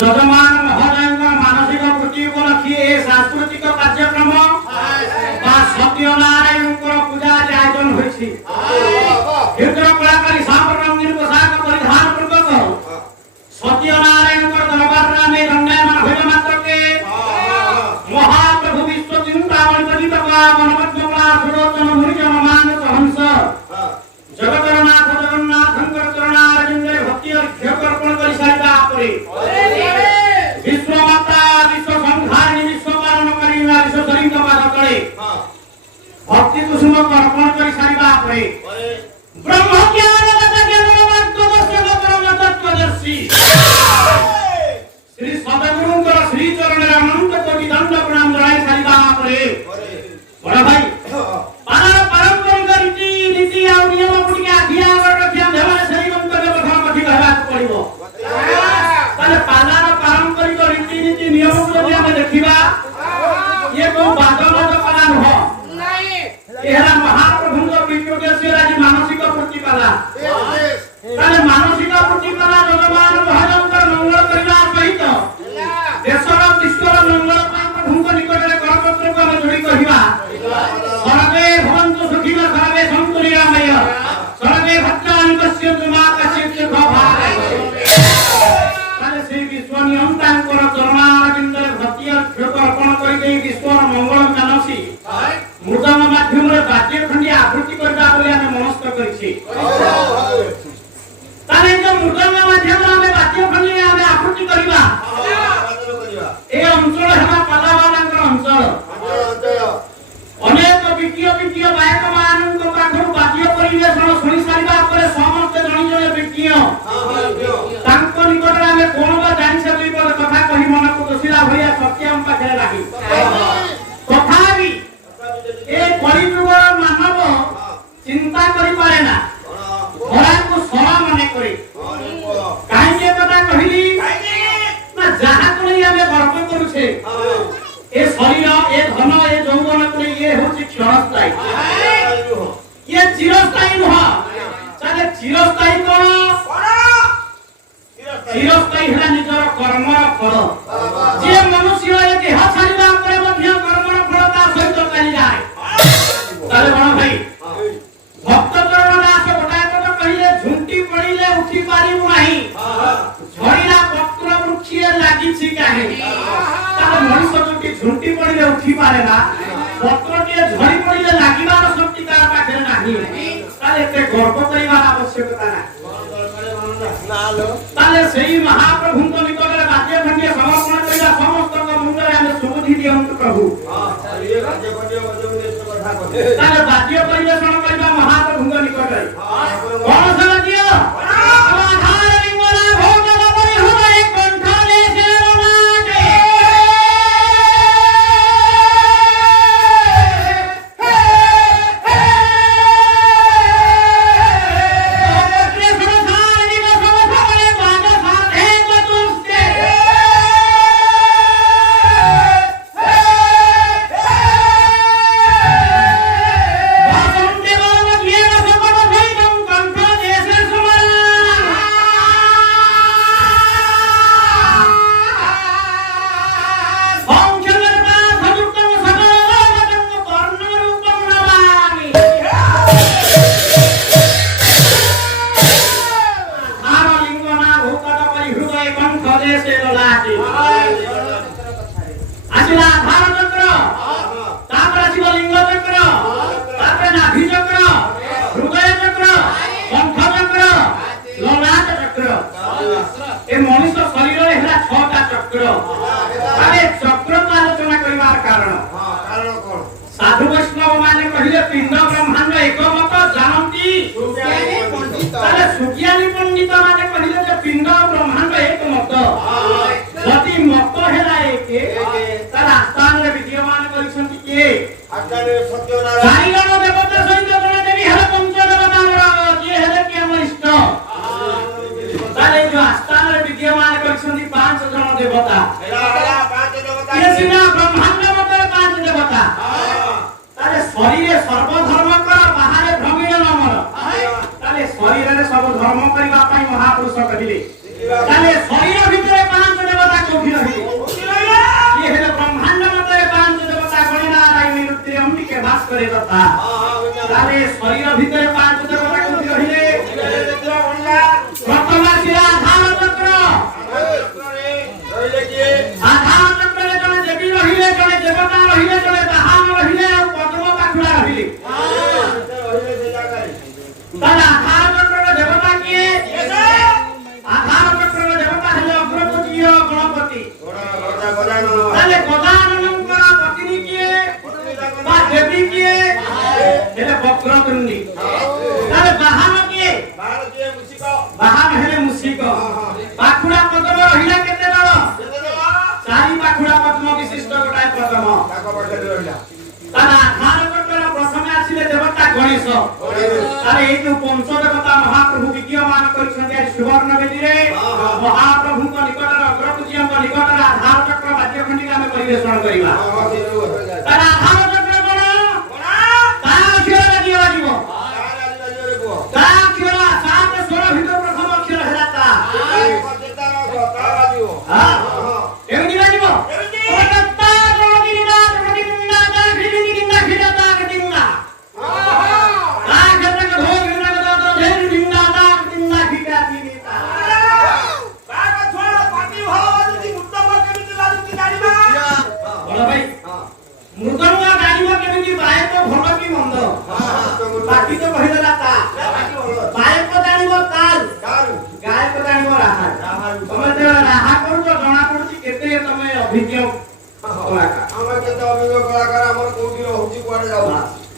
যজমান মহোদয়ଙ୍କ ମାନସିକ ପୂର୍ତ୍ତି ଉପଲକ୍ଷେ ଏ ସାଂସ୍କୃତିକ କାର୍ଯ୍ୟକ୍ରମ ବା ସତ୍ୟନାରାୟଣଙ୍କର ପୂଜା ଆୟୋଜନ ହୋଇଛି। କ୍ଷୁଦ୍ର କଳାକାରୀ ସାମ୍ପ୍ର ରଙ୍ଗୀନ ପୋଷାକ ପରିଧାନ ପୂର୍ବକ ସତ୍ୟନାରାୟଣଙ୍କ ଦରବାରରେ ଆମେ ଦଣ୍ଡାୟମାନ ହେବା ମାତ୍ରକେ ମହାପ୍ରଭୁ ବିଶ୍ୱଚିନ୍ତାମଣି ପତିତ ପାବନ ପଦ୍ମକଳା ସୁଲୋଚନ ମୁନିଜନ ମାନସ ହଂସ ଜଗତର ନାଥ ଜଗନ୍ନାଥଙ୍କର ଚରଣାରବିନ୍ଦରେ ଭକ୍ତି ଅର୍ଘ୍ୟ ଅର୍ପଣ କରି ସାରିବା ପରେ विश्वमाता विश्व संहारिणी विश्व पालनकारी विश्वधरीଙ୍କ ପାଦ ତଳେ ଭକ୍ତି କୁସୁମ अर्पण କରି ସାରିବା ପରେ ବ୍ରହ୍ମ ଜ୍ଞାନ ମାର୍ଗଦର୍ଶକ ପରମ ତତ୍ତ୍ୱଦର୍ଶୀ ଶ୍ରୀ ସଦଗୁରୁଙ୍କର ଶ୍ରୀ ଚରଣରେ ଅନନ୍ତ କୋଟି ଦଣ୍ଡ ପ୍ରଣାମ ଜଣାଇ ସାରିବା ପରେ ବଡ଼ ଭାଇ ପାରମ୍ପରିକ ରୀତି ନୀତି ଆଉ ନିୟମ ଗୁଡ଼ିକ ଆଖି ଆଗରେ ରଖି ଆମ୍ଭେମାନେ ସେହି ମନ୍ତବ୍ୟ କଥା ମଠି କହିବାକୁ ପଡ଼ିବ। ତାହେଲେ ପାଲାର ପାରମ୍ପରିକ ରୀତିନୀତି ନିୟମକୁ ଯଦି ଆମେ ଦେଖିବା ଇଏ କୋଉ ବାଦବାଦ ପାଲା ନୁହଁ, ଏ ହେଲା ମହାପ୍ରଭୁଙ୍କ ବିକ୍ରୋଧେଶ୍ୱର ଆଜି ମାନସିକ ପୂର୍ତ୍ତି ପାଲା। ତାହେଲେ ମାନସିକ ପୂର୍ତ୍ତି ପାଲା ଯଜମାନ ମହାଜଙ୍କର ମଙ୍ଗଳ କରିବା ସହିତ ଦେଶର ବିଶ୍ୱର ମଙ୍ଗଳ ପାଇଁ ପ୍ରଭୁଙ୍କ ନିକଟରେ କରପତ୍ରକୁ ଆମେ ଯୋଡ଼ି କହିବା ସର୍ବେ ଭବନ୍ତୁ ସୁଖିନଃ ସର୍ବେ ସନ୍ତୁ ନିରାମୟ ସର୍ବେ ଭଦ୍ରାଣି ପଶ୍ୟନ୍ତୁ ମା କଶ୍ଚିତ୍ ଭବାୟ। ନିୟନ୍ତାଙ୍କର ଚରଣାରବିନ୍ଦରେ ଭକ୍ତି ଅର୍ଘ୍ୟ ଅର୍ପଣ କରିଦେଇ ବିଶ୍ୱର ମଙ୍ଗଳ ମାନସୀ ମୃଦଙ୍ଗ ମାଧ୍ୟମରେ ବାଦ୍ୟ ଖଣ୍ଡି ଆବୃତ୍ତି କରିବା ବୋଲି ଆମେ ମନସ୍ଥ କରିଛି। ତାହେଲେ ଯୋଉ ମୃଦଙ୍ଗ ମାଧ୍ୟମରେ ଆମେ ବାଦ୍ୟ ଖଣ୍ଡି ଆମେ ଆବୃତ୍ତି କରିବା ଏ ଅଞ୍ଚଳ ହେଲା ପାଲାବାଲାଙ୍କର ଅଞ୍ଚଳ। ଅନେକ ବିଜ୍ଞ ଗାୟକ ମାନଙ୍କ ପାଖରୁ ବାଦ୍ୟ ପରିବେଷଣ ଶୁଣି ସାରିବା ପରେ ସମସ୍ତେ ଜଣେ ଜଣେ ବିଜ୍ଞ ତାଙ୍କ ନିକଟରେ ଆମେ କଣ ବା ଜାଣିଛେ ଦୁଇ ପଦ କଥା କହି ମନକୁ ଦୋଷିଲା ଭଳିଆ ସତ୍ୟ ଆମ ପାଖରେ ନାହିଁ। ତଥାପି ଏ କଳିଯୁଗର ମାନବ ଚିନ୍ତା କରିପାରେ ନା ଖରାକୁ ସଳା ମନେ କରେ। କାହିଁକି ଏ କଥା କହିଲି ନା ଯାହାକୁ ନେଇ ଆମେ ଗର୍ବ କରୁଛେ ଏ ଶରୀର ଏ ଧନ ଏ ଯୌବନକୁ ନେଇ ଇଏ ହେଉଛି କ୍ଷଣସ୍ଥାୟୀ, ଇଏ ଚିରସ୍ଥାୟୀ ନୁହଁ। ତାହେଲେ ଚିରସ୍ଥାୟୀ କଣ? ଚିରସ୍ଥାୟୀ ହେଲା ନିଜର କର୍ମର ଫଳ। ଯିଏ ମନୁଷ୍ୟ ଏ ଦେହ ଛାଡ଼ିବା ପରେ ମଧ୍ୟ କର୍ମର ଫଳ ତା ସହିତ ଚାଲିଯାଏ। ତାହେଲେ ବଣ ଭାଇ ଭକ୍ତ ଚରଣ ଦାସ ଗୋଟାଏ କଥା କହିଲେ ଝୁଣ୍ଟି ପଡ଼ିଲେ ଉଠି ପାରିବୁ ନାହିଁ ଝଡ଼ିଲା ପତ୍ର ବୃକ୍ଷିଏ ଲାଗିଛି କାହିଁ। ତାହେଲେ ମଣିଷ ଯୋଉଠି ଝୁଣ୍ଟି ପଡ଼ିଲେ ଉଠି ପାରେ ନା ପତ୍ରଟିଏ ଝଡ଼ି ପଡ଼ିଲେ ଲାଗିବାର ଶକ୍ତି ତାର ପାଖରେ ନାହିଁ। ତାହେଲେ ଏତେ ଗର୍ବ କରିବାର ଆବଶ୍ୟକତା ନାହିଁ। ତାହେଲେ ସେଇ ମହାପ୍ରଭୁଙ୍କ ନିକଟରେ ବାଦ୍ୟ ଖଣ୍ଡିଏ ସମର୍ପଣ କରିବା ସମସ୍ତଙ୍କ ମୁଣ୍ଡରେ ଆମେ ସୁବୁଦ୍ଧି ଦିଅନ୍ତୁ ପ୍ରଭୁ। ତାହେଲେ ବାଦ୍ୟ ପରିବେଷଣ କରିବା ମହାପ୍ରଭୁଙ୍କ ନିକଟରେ କଣ ସେବା ଦିଅ साधु वैष्णव माने कहिले पिंड ब्रह्मांड एकमत जानती ताले सुज्ञानी पंडित माने कहिले जे पिंड ब्रह्मांड एकमत जति मत हेला एके तार स्थान रे विद्यमान करिसंती के आकारे सत्यनारायण चारिगण देवता सहित जण देवी हेला पंच देवता हमरा जे हेले के हम इष्ट ताले जो स्थान रे विद्यमान करिसंती पांच जण देवता हेला पांच देवता ये सिना ब्रह्मांड मत पांच देवता शरीर सर्वधर्म कर बाहर भ्रमिण नमर ताले शरीर रे सब धर्म करबा पई महापुरुष कहिले ताले शरीर भितरे पांच देवता তারে শরীর ভিতরে পাঁচ দেবতা কোনটি রহিলে প্রথম আসিলা আধার চক্র আধার চক্রে জনে দেবী রহিলে জনে দেবতা রহিলে জনে বাহন রহিলে আর পদ্ম পাখুড়া রহিলে তাহলে আধার চক্রের দেবতা কিয়ে আধার চক্রের দেবতা হলো অগ্রপতীয় গণপতি তাহলে গদানন্দর পত্নী কিয়ে বা দেবী কিয়ে এটা বক্রতুণ্ডী তাহলে বাহন কিয়ে বাহন হেলে মুসিক পাখুড়া পদ্ম রহিলা কেতে দল চারি পাখুড়া পদ্ম বিশিষ্ট গোটায় পদ্ম তাহলে আধার চক্রের প্রথমে আসিলে দেবতা গণেশ তাহলে এই যে পঞ্চ দেবতা মহাপ্রভু বিদ্যমান করেছেন সুবর্ণ বেদীরে মহাপ্রভুଙ୍କ নিকଟରେ ଅଗ୍ରପୂଜ୍ୟଙ୍କ ନିକଟରେ ଆଧାର ଚକ୍ର ବାଦ୍ୟ ଖଣ୍ଡିକା ଆମେ ପରିବେଷଣ କରିବା ତାର ଆଧାର ଚକ୍ର କଣ ତା ଅକ୍ଷର ଲାଗିବ ଯିବ ତା ଅକ୍ଷର ସାତ ସ୍ୱର ଭିତର ପ୍ରଥମ ଅକ୍ଷର ହେଲା ତା ଏମିତି ଲାଗିବ মৃদঙ্গ জানিব কেমিতি বায়ক ভাল কি মন্দ বাকি তো কহিলা তা বায়ক জানিব তাল গায়ক জানিব রাহা তুমি যে রাহা করছ জনা পড়ছি কেতে তুমি অভিজ্ঞ কলাকার আমরা কেতে অভিজ্ঞ কলাকার আমার কোউটি রহুছি কুয়াড়ে যাও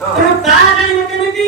তুমি তা জানিব কেমিতি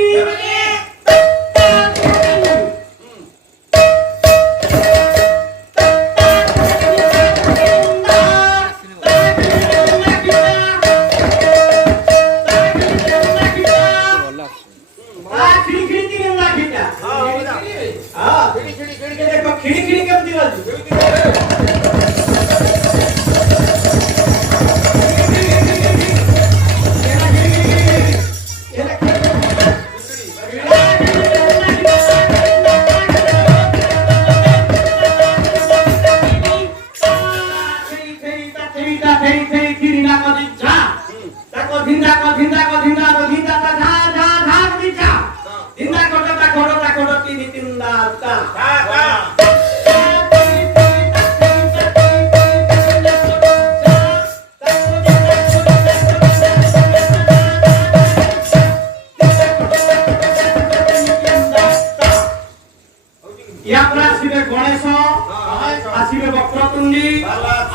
আসিবে বক্রতুণ্ডী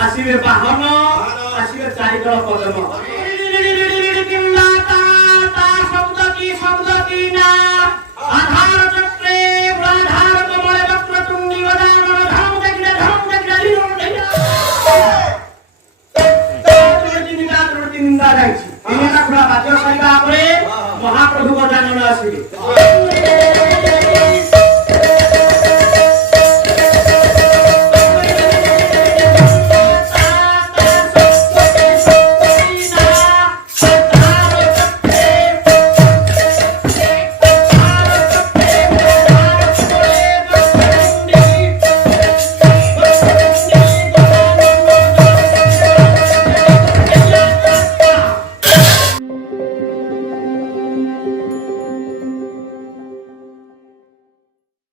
আসিবে বাহন আসিবে চারিদল পদ্ম শব্দ কি না আধার